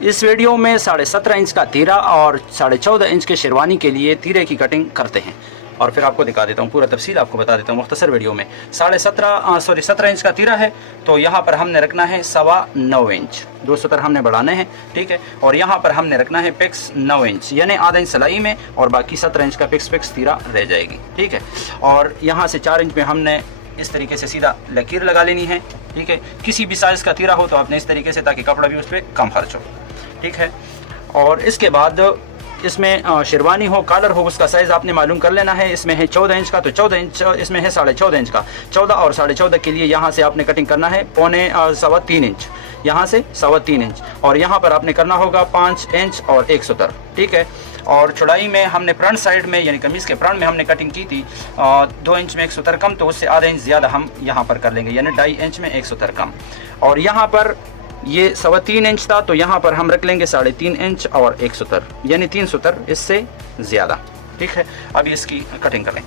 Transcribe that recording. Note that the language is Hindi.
इस वीडियो में 17.5 इंच का तीरा और 14.5 इंच के शेरवानी के लिए तीरे की कटिंग करते हैं और फिर आपको दिखा देता हूँ, पूरा तफसील आपको बता देता हूँ मुख्तसर वीडियो में। 17 इंच का तीरा है तो यहाँ पर हमने रखना है 9.25 इंच, 2 सतर हमने बढ़ाने हैं, ठीक है। और यहाँ पर हमने रखना है पिक्स 9 इंच, यानी आधा इंच सिलाई में और बाकी 17 इंच का पिक्स तीरा रह जाएगी, ठीक है। और यहाँ से 4 इंच में हमने इस तरीके से सीधा लकीर लगा लेनी है, ठीक है। किसी भी साइज़ का तीरा हो तो आपने इस तरीके से, ताकि कपड़ा भी उस पर कम खर्च हो, ठीक है। और इसके बाद इसमें शेरवानी हो, कॉलर हो, उसका साइज़ आपने मालूम कर लेना है। इसमें है 14 इंच का तो 14 इंच, इसमें है 14.5 इंच का। 14 और 14.5 के लिए यहाँ से आपने कटिंग करना है 3.25 इंच, यहाँ से 3.25 इंच, और यहाँ पर आपने करना होगा 5 इंच और 1 सतर, ठीक है। और चौड़ाई में हमने फ्रंट साइड में यानी कमीज़ के फ्रंट में हमने कटिंग की थी 2 इंच में 1 सतर कम, तो उससे आधा इंच ज़्यादा हम यहाँ पर कर लेंगे, यानी 2.5 इंच में 1 सतर कम। और यहाँ पर ये 3.25 इंच था तो यहाँ पर हम रख लेंगे 3.5 इंच और 1 सतर, यानी 3 सतर इससे ज़्यादा, ठीक है। अभी इसकी कटिंग करें।